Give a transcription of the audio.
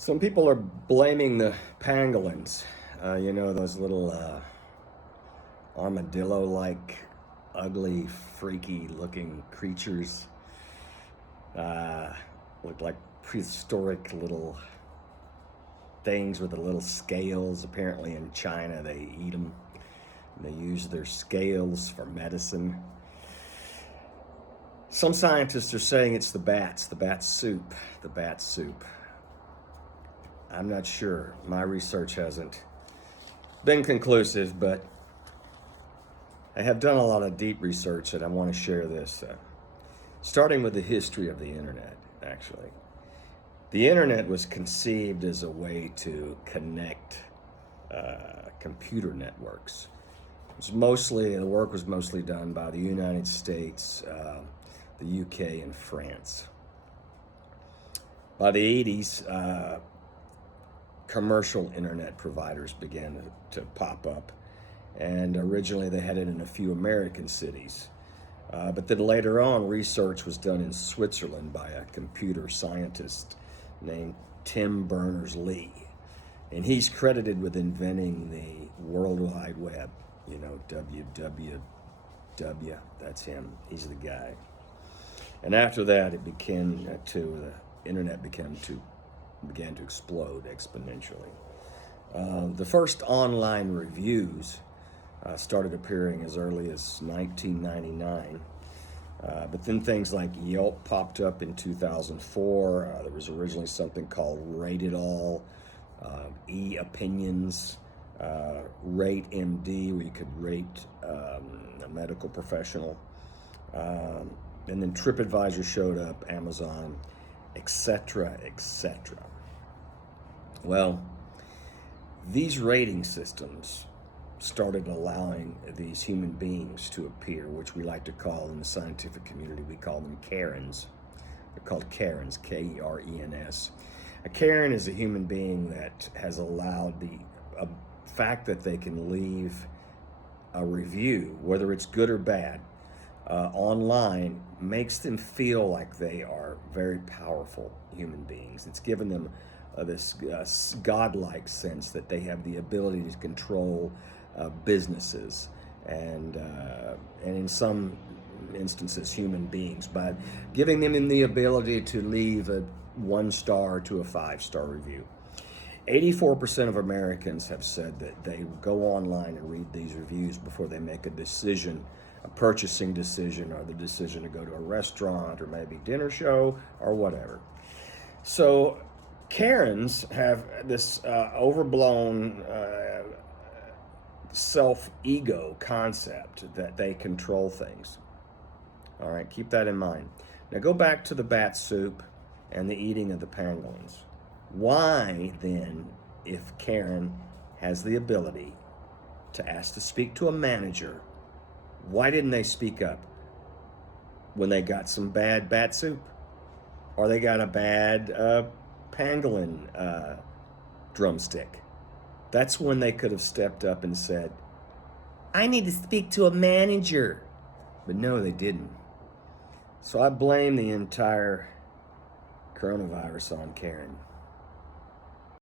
Some people are blaming the pangolins. Those little armadillo-like, ugly, freaky-looking creatures. Look like prehistoric little things with the little scales. Apparently in China they eat them. They use their scales for medicine. Some scientists are saying it's the bat soup. I'm not sure. My research hasn't been conclusive, but I have done a lot of deep research and I want to share this. Starting with the history of the internet, actually. The internet was conceived as a way to connect computer networks. The work was mostly done by the United States, the UK, and France. By the 80s, commercial internet providers began to pop up, and originally they had it in a few American cities. But then later on, research was done in Switzerland by a computer scientist named Tim Berners-Lee. And he's credited with inventing the World Wide Web, WWW, that's him, he's the guy. And after that, the internet began to explode exponentially. The first online reviews started appearing as early as 1999. But then things like Yelp popped up in 2004. There was originally something called Rate It All, E-Opinions, Rate MD, where you could rate a medical professional. And then TripAdvisor showed up, Amazon, etc., etc. Well, these rating systems started allowing these human beings to appear, which we like to call, in the scientific community, we call them Karens. They're called Karens, K-E-R-E-N-S. A Karen is a human being that has allowed the fact that they can leave a review, whether it's good or bad, online, makes them feel like they are very powerful human beings. It's given them this godlike sense that they have the ability to control businesses and in some instances human beings, by giving them the ability to leave a 1-star to a 5-star review. 84% of Americans have said that they go online and read these reviews before they make a decision, a purchasing decision, or the decision to go to a restaurant or maybe dinner show or whatever. So Karens have this overblown self-ego concept that they control things. All right, keep that in mind. Now go back to the bat soup and the eating of the pangolins. Why then, if Karen has the ability to ask to speak to a manager, why didn't they speak up when they got some bad bat soup? Or they got a bad pangolin drumstick? That's when they could have stepped up and said, I need to speak to a manager. But no, they didn't. So I blame the entire coronavirus on Karen.